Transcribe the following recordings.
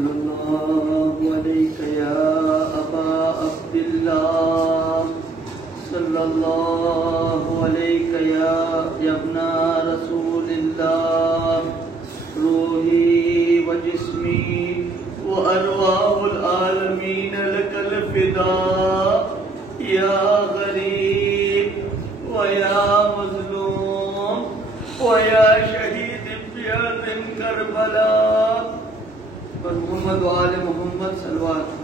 صلی اللہ علیہ یا ابا عبداللہ صلی اللہ علیہ یا ابن رسول اللہ روحی و جسمی و ارواح العالمین لک الفداء یا غریب و یا مظلوم و یا شہید بیعت کربلا پر محمد و آل محمد صلوات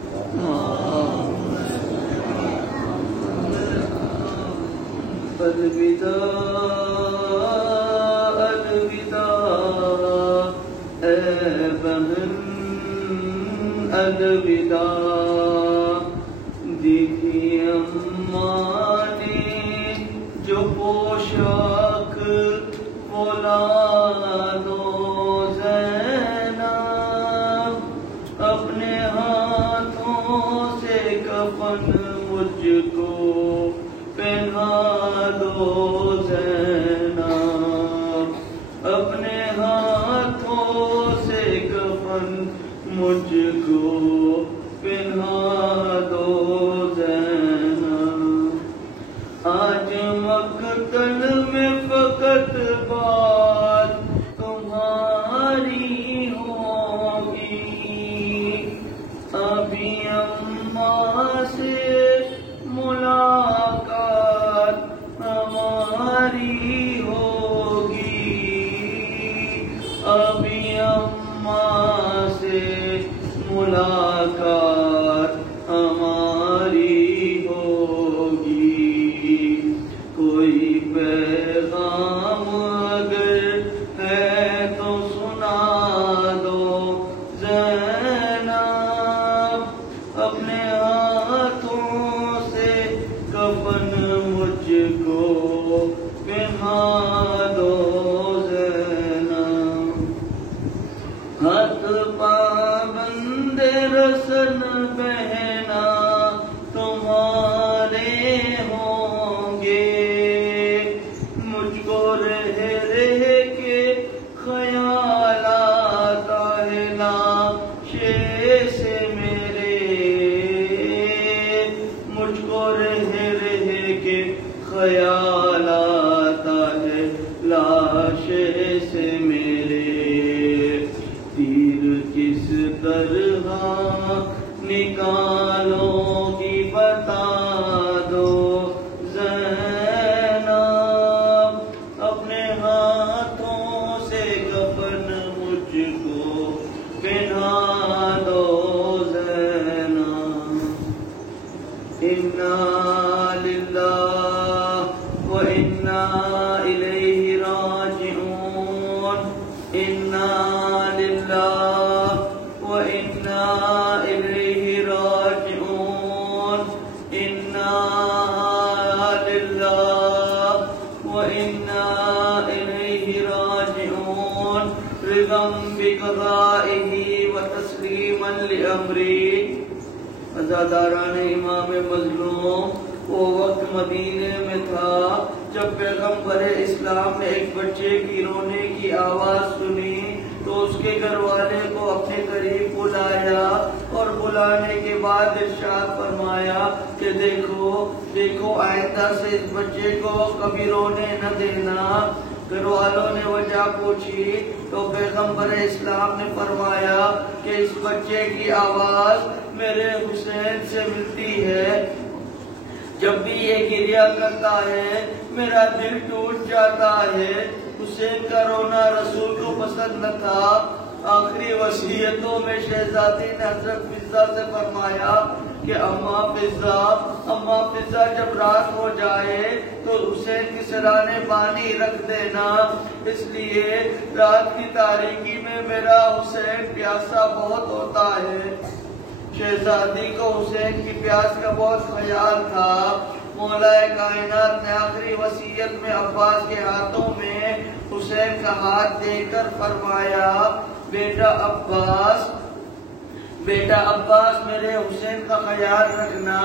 الوداع الوداع اے بہن الوداع دیکھی اماں نے جو پوشاک اولاد و زینب اپنے ہاتھوں سے کفن مجھ کو پہنا دو زینب اپنے ہاتھوں سے کفن مجھ کو پہنا دو زینب آج مقتل میں فقط بات تمہاری ہوگی ابھی اماں سے ملاقات ہماری ہوگی ابھی اماں سے ملاقات ہماری ہوگی کوئی پیغام اگر ہے تو سنا دو زینب اپنے ہاتھوں سے کفن مجھ کو پہنا دو زینب ہاتھ پابند رسن بہنا تمہارے ہوں گے مجھ کو رہ رہ کے خیال آتا ہے لاشے سے میرے مجھ کو رہ رہ کے خیال آتا ہے لاشے سے میرے تیر کس طرح نکالو گی بتا دو زینب اپنے ہاتھوں سے کفن مجھ کو پہنا دو زینب انا للہ و انا الیہ راجعون انا للہ و انا الیہ راجعون انا للہ و انا الیہ راجعون رضا بقضائہ و تسلیما لامرہ عزاداران امام مظلوم وہ وقت مدینے میں تھا جب پیغمبر اسلام نے ایک بچے کی رونے کی آواز سنی تو اس کے گھر والے کو اپنے قریب بلایا اور بلانے کے بعد ارشاد فرمایا کہ دیکھو آئندہ سے اس بچے کو کبھی رونے نہ دینا گھر والوں نے وجہ پوچھی تو پیغمبر اسلام نے فرمایا کہ اس بچے کی آواز میرے حسین سے ملتی ہے جب بھی یہ گریہ کرتا ہے میرا دل ٹوٹ جاتا ہے حسین کا رونا رسول کو پسند نہ تھا آخری وصیتوں میں شہزادی نے حضرت فضہ سے فرمایا کہ اماں فضہ جب رات ہو جائے تو حسین کی سرانے پانی رکھ دینا اس لیے رات کی تاریکی میں میرا حسین پیاسا بہت ہوتا ہے شہزادی کو حسین کی پیاس کا بہت خیال تھا مولا کائنات نے آخری وصیت میں عباس کے ہاتھوں میں حسین کا ہاتھ دے کر فرمایا بیٹا عباس میرے حسین کا خیال رکھنا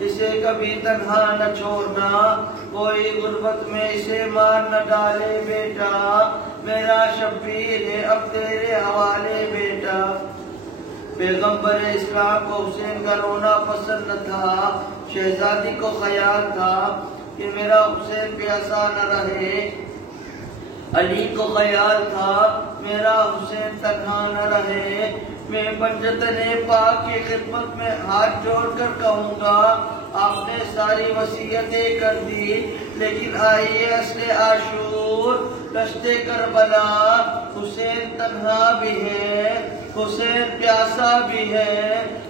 اسے کبھی تنہا نہ چھوڑنا کوئی غربت میں اسے مار نہ ڈالے بیٹا میرا شبیر ہے اب تیرے حوالے بیٹا پیغمبر اسلام کو حسین کا رونا پسند نہ تھا۔ شہزادی کو خیال تھا کہ میرا حسین پیاسا نہ رہے۔ علی کو خیال تھا میرا حسین تنہا نہ رہے۔ میں پنجتن پاک کی خدمت میں ہاتھ جوڑ کر کہوں گا، آپ نے ساری وصیتیں کر دی، لیکن آئیے اصل عاشور دشت کربلا۔ حسین تنہا بھی ہے، حسین پیاسا بھی ہے،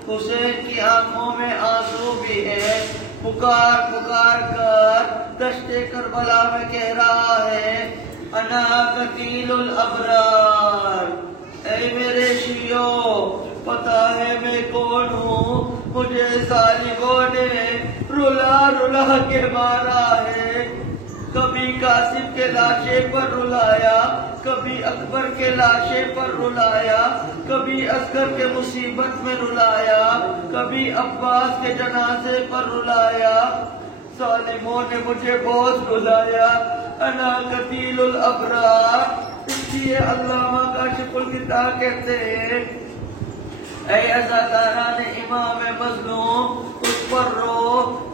حسین کی آنکھوں میں آنسو بھی ہے۔ پکار پکار کر دشت کربلا میں کہہ رہا ہے، انا قتیل الابرار۔ اے میرے شیعو، پتا ہے میں کون ہوں؟ مجھے ظالموں نے رلا رلا کے مارا ہے۔ کبھی قاسم کے لاشے پر رلایا، کبھی اکبر کے لاشے پر رلایا، کبھی اصغر کے مصیبت میں رلایا، کبھی عباس کے جنازے پر رلایا۔ ظالموں نے مجھے بہت رلایا۔ انا قتیل الابرار۔ اس لیے علامہ کاشف الغطا کہتے ہیں، اے عزاداران امام مظلوم، اس پر رو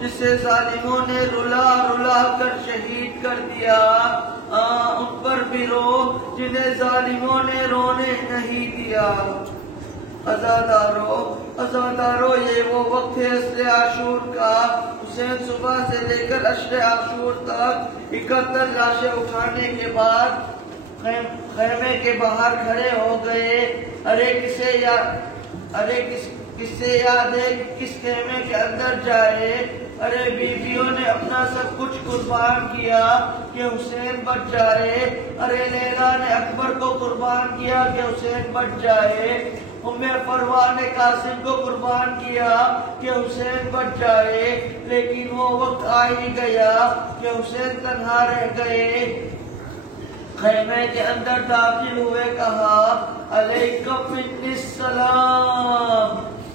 جسے ظالموں نے رلا رلا کر شہید کر دیا۔ ان پر بھی رو جنہیں ظالموں نے رونے نہیں دیا۔ عزادارو، یہ وہ وقت ہے عصر عاشور کا۔ حسین صبح سے لے کر عشر عاشور تک 71 لاشیں اٹھانے کے بعد خیمے کے باہر کھڑے ہو گئے۔ ارے کس سے یاد ہے کہ کس خیمے کے اندر جائے؟ ارے بیویوں نے اپنا سب کچھ قربان کیا کہ حسین بچ جائے۔ ارے لیلا نے اکبر کو قربان کیا کہ حسین بچ جائے۔ ام فروا نے قاسم کو قربان کیا کہ حسین بچ جائے، لیکن وہ وقت آ ہی گیا کہ حسین تنہا رہ گئے۔ خیمے کے اندر داخل ہوئے، کہا علیکم منی السلام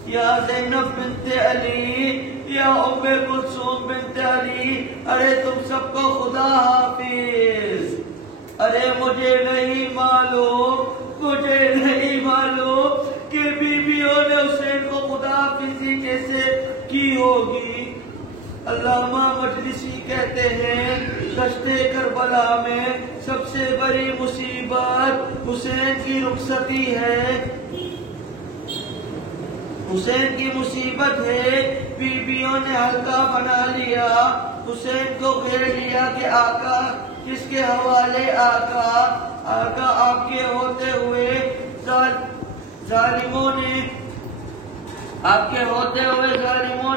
یا زینب بنت علی یا ام کلثوم بنت علی۔ ارے تم سب کو خدا حافظ۔ ارے مجھے نہیں معلوم کہ بیویوں نے حسین کو خدا حافظی کیسے کی ہوگی۔ علامہ مجلسی کہتے ہیں، دشت کربلا میں سب سے بڑی مصیبت حسین کی رخصتی ہے۔ حسین کی مصیبت ہے، بیویوں نے حلقہ بنا لیا، حسین کو گھیر لیا کہ آقا کس کے حوالے؟ آقا آپ کے ہوتے ہوئے ظالموں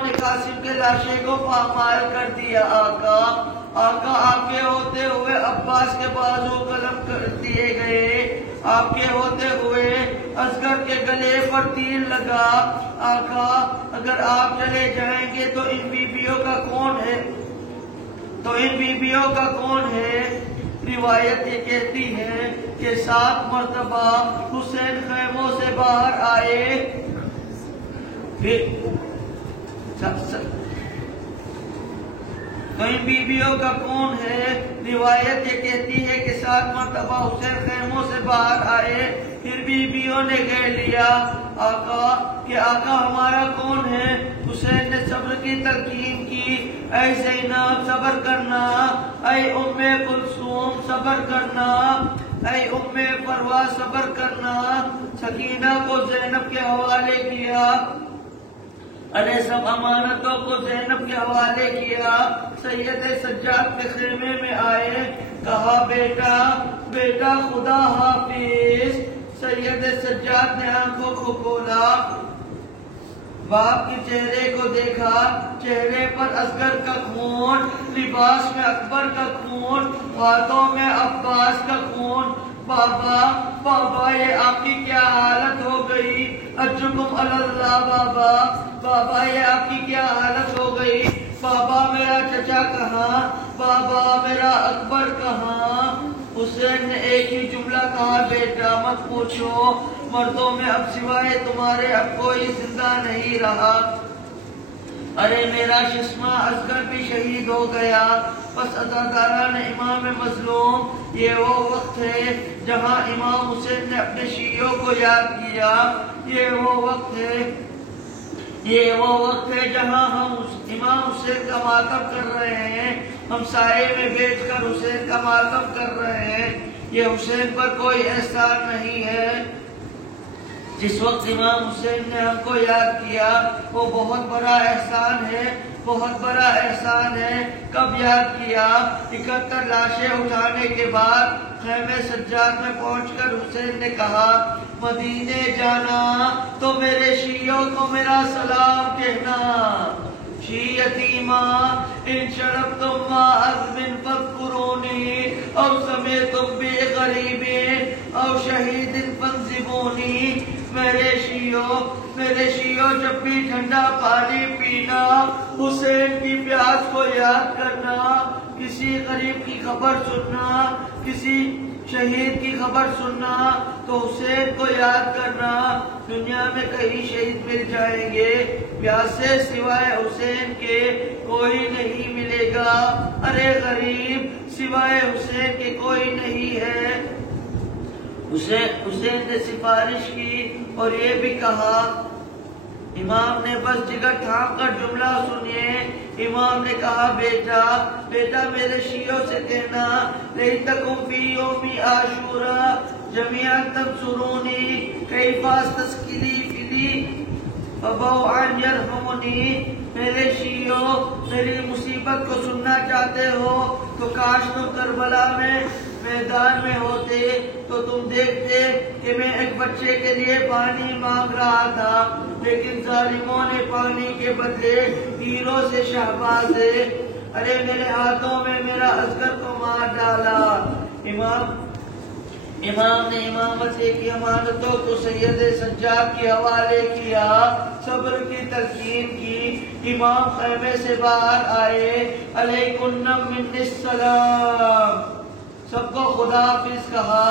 نے قاسم کے لاشے کو پامال کر دیا۔ آقا آپ کے ہوتے ہوئے عباس کے بازو قلم کر دیے گئے۔ آپ کے ہوتے ہوئے اصغر کے گلے پر تیر لگا۔ آقا اگر آپ چلے جائیں گے تو ان بیویوں کا کون ہے؟ روایت یہ کہتی ہے کہ 7 مرتبہ حسین خیموں سے باہر آئے، تو ان بیویوں کا کون ہے؟ روایت یہ کہتی ہے کہ 7 مرتبہ حسین خیموں سے باہر آئے، پھر بیویوں نے گھیر لیا کہ آقا ہمارا کون ہے؟ حسین نے صبر کی تلقین کی، اے زینب صبر کرنا، اے ام کلثوم صبر کرنا، اے ام فروا صبر کرنا۔ سکینہ کو زینب کے حوالے کیا، ارے سب امانتوں کو زینب کے حوالے کیا۔ سید سجاد کے خیمے میں آئے، کہا بیٹا خدا حافظ۔ سید سجاد نے آنکھوں کو کھولا، باپ کے چہرے کو دیکھا، چہرے پر اصغر کا خون، لباس میں اکبر کا خون، ہاتھوں میں عباس کا خون۔ بابا یہ آپ کی کیا حالت ہو گئی؟ اجرکم علی اللہ بابا یہ آپ کی کیا حالت ہو گئی؟ بابا میرا چچا کہاں؟ بابا میرا اکبر کہاں؟ حسین نے ایک ہی جملہ کہا، بیٹا مت پوچھو، مردوں میں اب سوائے تمہارے اب کوئی زندہ نہیں رہا۔ ارے میرا ششمہ اصغر بھی شہید ہو گیا۔ بس عزاداران امام مظلوم، یہ وہ وقت ہے جہاں امام حسین نے اپنے شیعوں کو یاد کیا یہ وہ وقت ہے جہاں ہم امام حسین کا ماتم کر رہے ہیں، ہم سائے میں بیٹھ کر حسین کا ماتم کر رہے ہیں۔ یہ حسین پر کوئی احسان نہیں ہے۔ جس وقت امام حسین نے ہم کو یاد کیا وہ بہت بڑا احسان ہے، بہت بڑا احسان ہے۔ کب یاد کیا؟ 71 لاشیں اٹھانے کے بعد خیمے سجاد میں پہنچ کر حسین نے کہا مدینے جانا تو میرے شیعوں کو میرا سلام کہنا۔ شیعتیما ان شربتم ما عزم فاذکرونی او سمیتم بی غریب او شہید فانزبونی۔ میرے شیعوں جب بھی ٹھنڈا پانی پینا حسین کی پیاس کو یاد کرنا، کسی غریب کی خبر سننا، کسی شہید کی خبر سننا تو حسین کو یاد کرنا۔ دنیا میں کئی شہید مل جائیں گے، پیاسے سوائے حسین کے کوئی نہیں ملے گا۔ ارے غریب سوائے حسین کے کوئی نہیں ہے۔ حسین نے سفارش کی اور یہ بھی کہا، امام نے بس جگر تھام کر جملہ سنیے۔ امام نے کہا بیٹا میرے شیعوں سے کہنا لیتکم فی یوم عاشورا جمیعا تنصرونی کیف استسقلی فلی فبوعا یرحمنی۔ میرے شیعوں میری مصیبت کو سننا چاہتے ہو تو کاش تم کربلا میں میدان میں ہوتے تو تم دیکھتے کہ میں ایک بچے کے لیے پانی مانگ رہا تھا، لیکن ظالموں نے پانی کے بدلے تیروں سے شہبازے ارے میرے ہاتھوں میں میرا اصغر کو مار ڈالا۔ امام نے امامت کی امانتوں کو سید سجاد کے حوالے کیا، صبر کی تلقین کی۔ امام خیمے سے باہر آئے، علیکم منی السلام، سب کو خدا حافظ کہا۔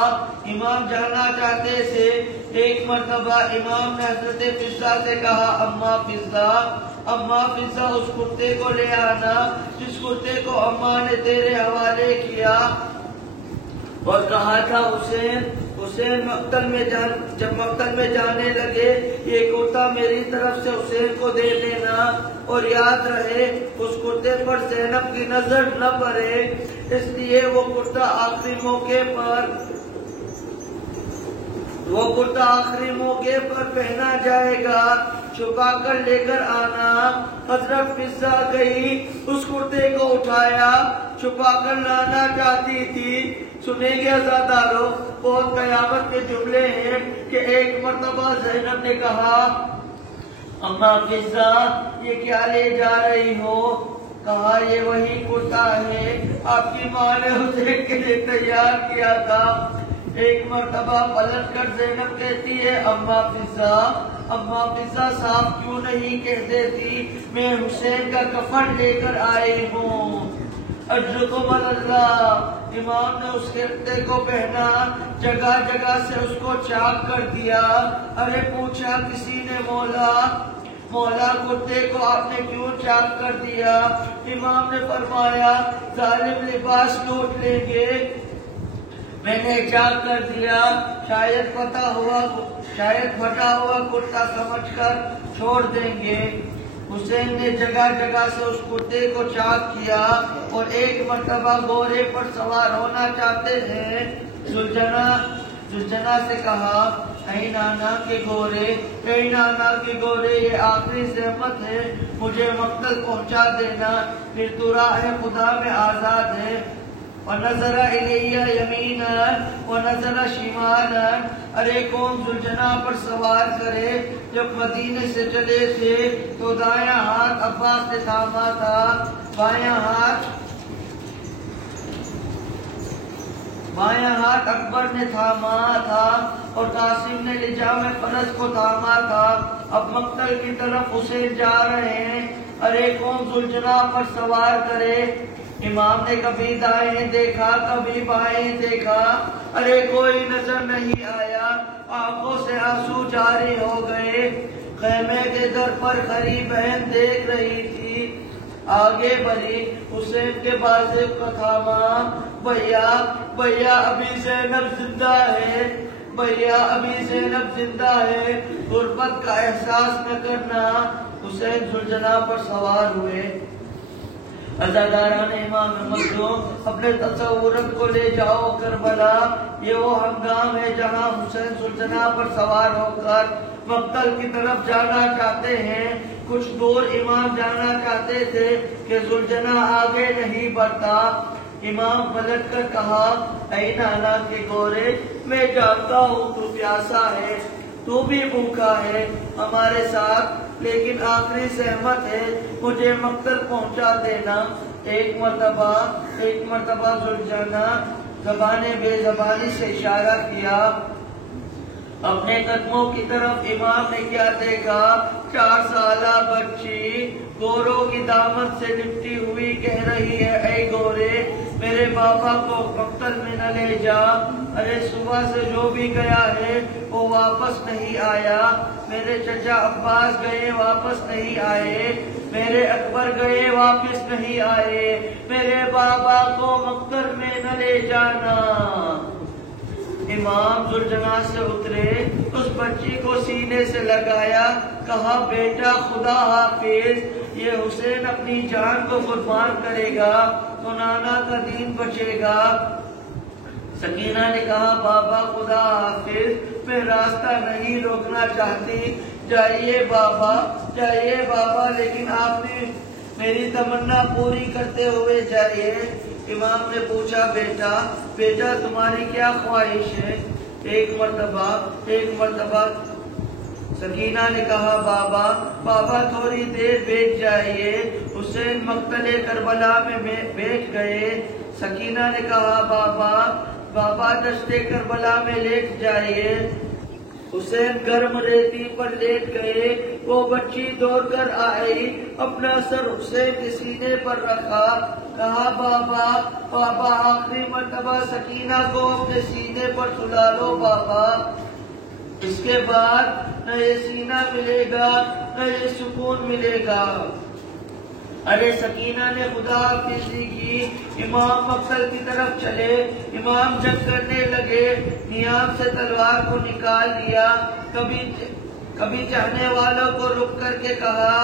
امام جانا چاہتے تھے، ایک مرتبہ امام نے حضرت فضہ سے کہا اماں فضہ اس کرتے کو لے آنا جس کرتے کو اماں نے تیرے حوالے کیا اور کہا تھا حسین جب مقتل میں جانے لگے یہ کرتا میری طرف سے حسین کو دے دینا، اور یاد رہے اس کرتے پر زینب کی نظر نہ پڑے، اس لیے وہ کرتا آخری موقع پر پہنا جائے گا، چھپا کر لے کر آنا۔ حضرت فضہ گئی، اس کرتے کو اٹھایا، چھپا کر لانا چاہتی تھی۔ سنیں گے عزادارو، بہت قیامت کے جملے ہیں کہ ایک مرتبہ زینب نے کہا اماں فضہ یہ کیا لے جا رہی ہو؟ کہا یہ وہی کرتا ہے آپ کی ماں نے حسین کے لیے تیار کیا تھا۔ ایک مرتبہ پلٹ کر زینب کہتی ہے اماں فضہ صاحب کیوں نہیں کہہ دیتی میں حسین کا کفن لے کر آئی ہوں۔ اجرکم اللہ۔ امام نے اس کرتے کو پہنا، جگہ جگہ سے اس کو چاک کر دیا۔ ارے پوچھا کسی نے مولا کرتے کو آپ نے کیوں چاک کر دیا؟ امام نے فرمایا ظالم لباس لوٹ لیں گے، میں نے چاک کر دیا، شاید پھٹا ہوا کرتا سمجھ کر چھوڑ دیں گے۔ حسین نے جگہ جگہ سے اس کرتے کو چاک کیا اور ایک مرتبہ گھوڑے پر سوار ہونا چاہتے ہیں۔ زلجنا سے کہا اے نانا کے گھوڑے یہ آخری زحمت ہے، مجھے مقتل پہنچا دینا، پھر تو راہ خدا میں آزاد ہے۔ وَنَظَرَ إِلَيَّ يَمِينًا وَنَظَرَ شِمَالًا۔ ارے کون زلجنا پر سوار کرے؟ جب مدینے سے چلے تھے تو دایاں ہاتھ عباس نے تھاما تھا، بایاں ہاتھ اکبر نے تھاما تھا اور قاسم نے لجام فرس کو تھاما تھا۔ اب مقتل کی طرف حسین جا رہے ہیں، ارے کون زلجنا پر سوار کرے؟ امام نے کبھی دائیں دیکھا کبھی بائیں دیکھا، ارے کوئی نظر نہیں آیا، آنکھوں سے آنسو جاری ہو گئے۔ خیمے کے در پر خری بہن دیکھ رہی تھی، آگے بڑھی، حسین کے بازو کو تھاما، بھیا ابھی زینب زندہ ہے، بھیا ابھی زینب زندہ ہے، غربت کا احساس نہ کرنا۔ حسین ذوالجناح پر سوار ہوئے۔ عزاداران امام مظلوم اپنے تصورات کو لے جاؤ کربلا، یہ وہ ہنگام ہے جہاں حسین ذوالجناح پر سوار ہو کر مقتل کی طرف جانا چاہتے ہیں۔ کچھ دور امام جانا چاہتے تھے کہ ذوالجناح آگے نہیں بڑھتا۔ امام پلٹ کر کہا، اے نانا کے گورے، میں جانتا ہوں تو پیاسا ہے، تو بھی بھوکا ہے ہمارے ساتھ، لیکن آخری زحمت ہے، مجھے مقتل پہنچا دینا۔ ایک مرتبہ ذوالجناح زبان بے زبانی سے اشارہ کیا اپنے قدموں کی طرف۔ امام نے کیا دیکھا؟ 4 سالہ بچی گوروں کی دامن سے لپٹی ہوئی کہہ رہی ہے، اے گورے میرے بابا کو مقتل میں نہ لے جا۔ ارے صبح سے جو بھی گیا ہے وہ واپس نہیں آیا۔ میرے چچا عباس گئے واپس نہیں آئے، میرے اکبر گئے واپس نہیں آئے، میرے بابا کو مقتل میں نہ لے جانا۔ امام ذوالجناح سے اترے، اس بچی کو سینے سے لگایا، کہا، بیٹا خدا حافظ، یہ حسین اپنی جان کو قربان کرے گا تو نانا کا دین بچے گا۔ سکینہ نے کہا، بابا خدا حافظ، میں راستہ نہیں روکنا چاہتی، جائیے بابا، لیکن آپ نے میری تمنا پوری کرتے ہوئے جائیے۔ امام نے پوچھا، بیٹا تمہاری کیا خواہش ہے؟ ایک مرتبہ سکینہ نے کہا، بابا تھوڑی دیر بیٹھ جائیے، حسین مقتل کربلا میں بیٹھ گئے۔ سکینہ نے کہا، بابا دشت کربلا میں لیٹ جائیے۔ حسین گرم ریتی پر لیٹ گئے، وہ بچی دوڑ کر آئی، اپنا سر حسین کے سینے پر رکھا، کہا، بابا آخری مرتبہ سکینہ کو اپنے سینے پر سلا لو بابا، اس کے بعد نہ یہ سینہ ملے گا نہ یہ سکون ملے گا۔ ارے سکینہ نے خدا حافظی کی، امام مقتل کی طرف چلے، امام جنگ کرنے لگے، نیام سے تلوار کو نکال لیا، کبھی چاہنے والوں کو رک کر کے کہا،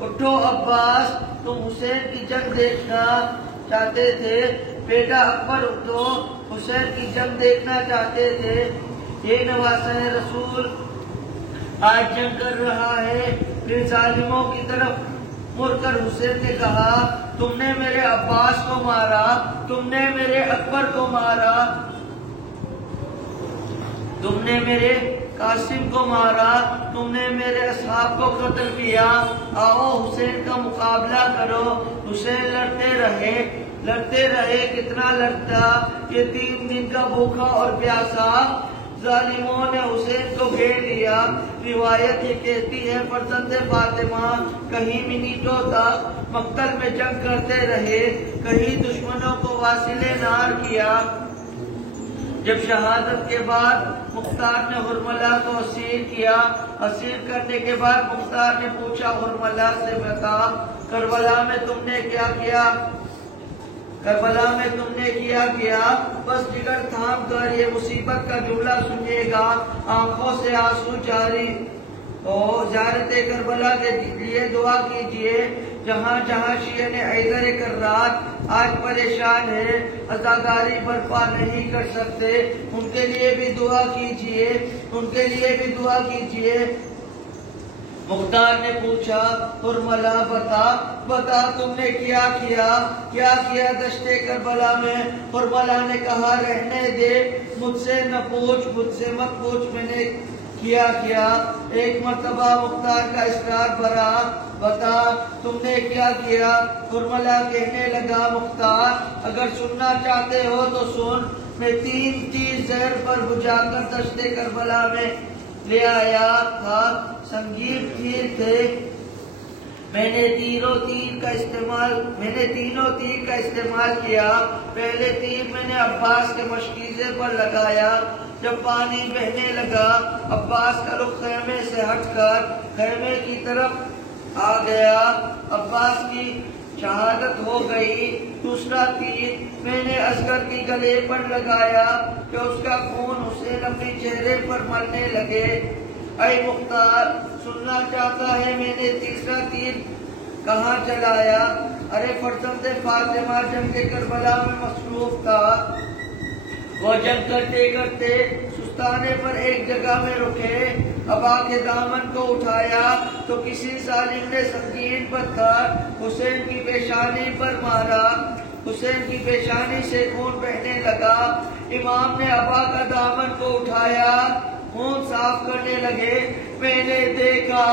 اٹھو عباس، تم حسین کی جنگ دیکھنا چاہتے تھے، بیٹا اکبر اٹھو، حسین کی جنگ دیکھنا چاہتے تھے، یہ نواسہ رسول آج جنگ کر رہا ہے۔ پھر ظالموں کی طرف مڑ کر حسین نے کہا، تم نے میرے عباس کو مارا، تم نے میرے اکبر کو مارا، تم نے میرے قاسم کو مارا، تم نے میرے اصحاب کو قتل کیا، آؤ حسین کا مقابلہ کرو۔ حسین لڑتے رہے، کتنا لڑتا، یہ 3 دن کا بھوکا اور پیاسا۔ ظالموں نے حسین کو گھیر لیا۔ روایت یہ کہتی ہے فرزند فاطمہ کہیں منٹوں تک مقتل میں جنگ کرتے رہے، کہیں دشمنوں کو واصل نار کیا۔ جب شہادت کے بعد مختار نے حرملہ کو اسیر کیا، اسیر کرنے کے بعد مختار نے پوچھا حرملہ سے، بتا کربلا میں تم نے کیا کیا؟ بس جگر تھام کر یہ مصیبت کا جملہ سنیے گا، آنکھوں سے آنسو جاری ہو، زیارت کربلا کے لیے دعا کیجئے۔ جہاں شیعہ نے حیدر کرات آج پریشان ہے، عزاداری برپا نہیں کر سکتے، ان کے لیے بھی دعا کیجئے، مختار نے پوچھا، حرملہ بتا تم نے کیا کیا دشت کربلا میں؟ حرملہ نے کہا، رہنے دے، مجھ سے نہ پوچھ، مجھ سے مت پوچھ، میں نے کیا۔ ایک مرتبہ مختار کا اصرار بھرا، بتا تم نے کیا؟ حرملہ کہنے لگا، مختار اگر سننا چاہتے ہو تو سن، میں 3 تیر زہر پر بجھا کر دشت کربلا میں لے آیا تھا، سنگین تیر تھے، میں نے تینوں تیر کا استعمال کیا۔ پہلے تیر میں نے عباس کے مشکیزے پر لگایا، جب پانی بہنے لگا عباس کا رخ خیمے سے ہٹ کر خیمے کی طرف آ گیا، عباس کی شہادت ہو گئی۔ دوسرا تیر میں نے اصغر کی گلے پر لگایا کہ اس کا خون حسین اپنے چہرے پر ملنے لگے۔ اے مختار، سننا چاہتا ہے میں نے تیسرا تیر کہاں چلایا؟ ارے فرزند فاطمہ جنگ کربلا میں مصروف تھا۔ وہ جنگ کرتے کرتے سستانے پر ایک جگہ میں رکے، ابا کے دامن کو اٹھایا تو کسی ظالم نے سنگین پتھر حسین کی پیشانی پر مارا۔ حسین کی پیشانی سے خون بہنے لگا۔ امام نے ابا کا دامن کو اٹھایا، خون صاف کرنے لگے۔ میں نے دیکھا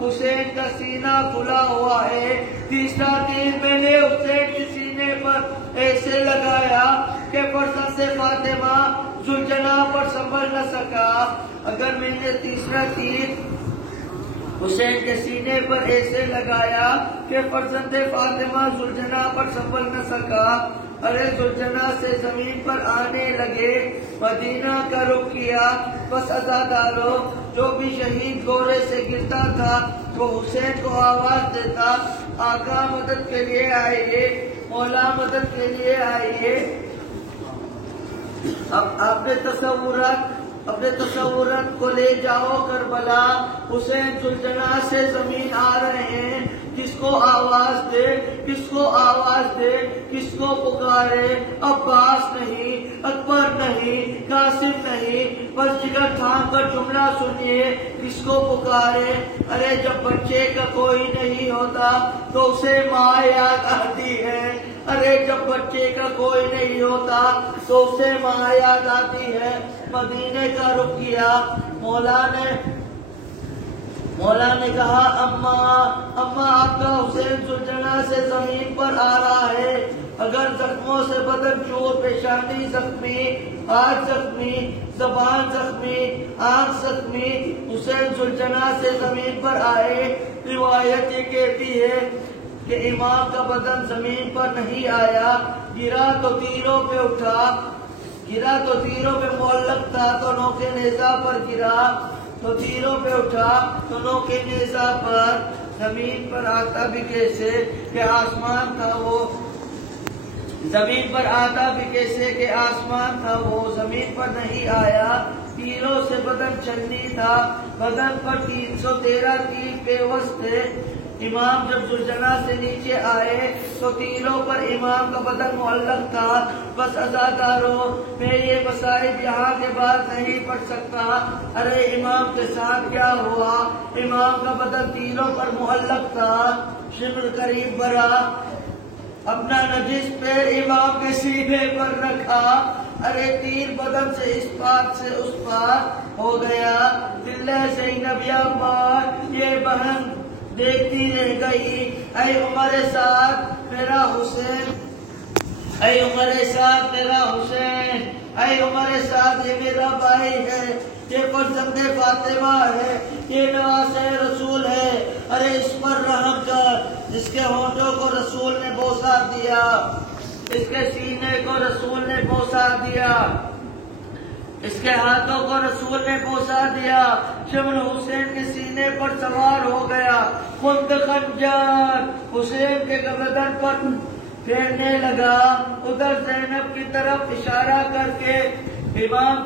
حسین کا سینہ کھلا ہوا ہے۔ تیسرا تیر میں نے حسین کے سینے پر ایسے لگایا کہ فرزند فاطمہ ذوالجناح پر سنبھل نہ سکا۔ اگر میں نے تیسرا تیر حسین کے سینے پر ایسے لگایا کہ فرزند فاطمہ ذوالجناح پر سنبھل نہ سکا، ارے ذوالجناح سے زمین پر آنے لگے، مدینہ کا رخ کیا۔ بس عزادارو، جو بھی شہید گورے سے گرتا تھا وہ حسین کو آواز دیتا، آقا مدد کے لیے آئیے، مولا مدد کے لیے آئیے۔ اب اپنے تصورات کو لے جاؤ کربلا، حسین ذوالجناح سے زمین آ رہے ہیں۔ کس کو آواز دے، کس کو آواز دے، کس کو پکارے؟ عباس نہیں، اکبر نہیں، قاسم نہیں، بس جگر تھام کر جملہ سنیے، کس کو پکارے؟ ارے جب بچے کا کوئی نہیں ہوتا تو اسے ماں یاد آتی ہے۔ ارے جب بچے کا کوئی نہیں ہوتا تو اسے ماں یاد آتی ہے۔ مدینے کا رخ کیا۔ مولا نے کہا، اماں آپ کا حسین ذوالجناح سے زمین پر آ رہا ہے۔ اگر زخموں سے بدن چور، پیشانی زخمی، ہاتھ زخمی، زبان زخمی، آنکھ زخمی، حسین ذوالجناح سے زمین پر آئے۔ روایت یہ کہتی ہے کہ امام کا بدن زمین پر نہیں آیا، گرا تو تیروں پہ اٹھا، گرا تو تیروں پہ معلق تھا تو نوکے نیزہ پر گرا، تو تیروں پہ اٹھا تو نوکے نیزہ پر۔ زمین پر آتا بھی کیسے کہ آسمان تھا وہ، زمین پر آتا بھی کیسے کہ آسمان تھا وہ، زمین پر نہیں آیا۔ تیروں سے بدن چلنی تھا، بدن پر 313 تیر پیوست تھے۔ امام جب ذوالجناح سے نیچے آئے تو تیروں پر امام کا بدن معلق تھا۔ بس عزادارو، میں یہ مصائب یہاں کے بعد نہیں پڑھ سکتا۔ ارے امام کے ساتھ کیا ہوا؟ امام کا بدن تیروں پر معلق تھا۔ شبر قریب برا، اپنا نجس پیر امام کے سینے پر رکھا۔ ارے تیر بدن سے اس پار سے اس پار ہو گیا۔ دلہ زینب یا ماں، یہ بہن دیکھتی رہ گئی۔ اے عمر سعد میرا حسین، اے عمر سعد میرا حسین، اے عمر سعد یہ میرا بھائی ہے، یہ فرزند فاطمہ ہے، یہ نواز رسول ہے۔ ارے اس پر رحم کر، جس کے ہونٹوں کو رسول نے بوسہ دیا، اس کے سینے کو رسول نے بوسہ دیا، اس کے ہاتھوں کو رسول نے بوسہ دیا۔ شمر حسین کے سینے پر سوار ہو گیا، خود خنجر حسین کے گردن پر پھیرنے لگا۔ ادھر زینب کی طرف اشارہ کر کے امام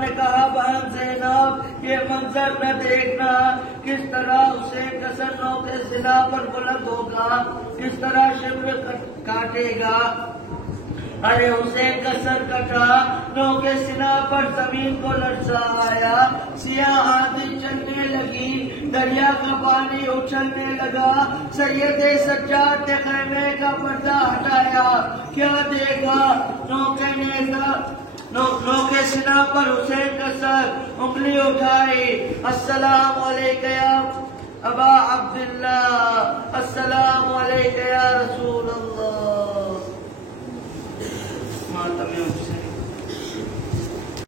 نے کہا بہن زینب، یہ منظر نہ دیکھنا، کس طرح حسین کا سر نوکے سنا پر بلند ہوگا، کس طرح شمر کاٹے گا۔ ارے حسین کا سر کٹا، نوکے سنا پر زمین کو لرزا آیا، سیاہ آندھی چلنے لگی، دریا کا پانی اچھلنے لگا۔ سید سجاد نے خیمے کا پردہ ہٹایا، کیا دیکھا؟ نوکے سنا پر حسین کا سر، انگلی اٹھائی، السلام علیکہ یا ابا عبداللہ، السلام علیکہ یا رسول اللہ۔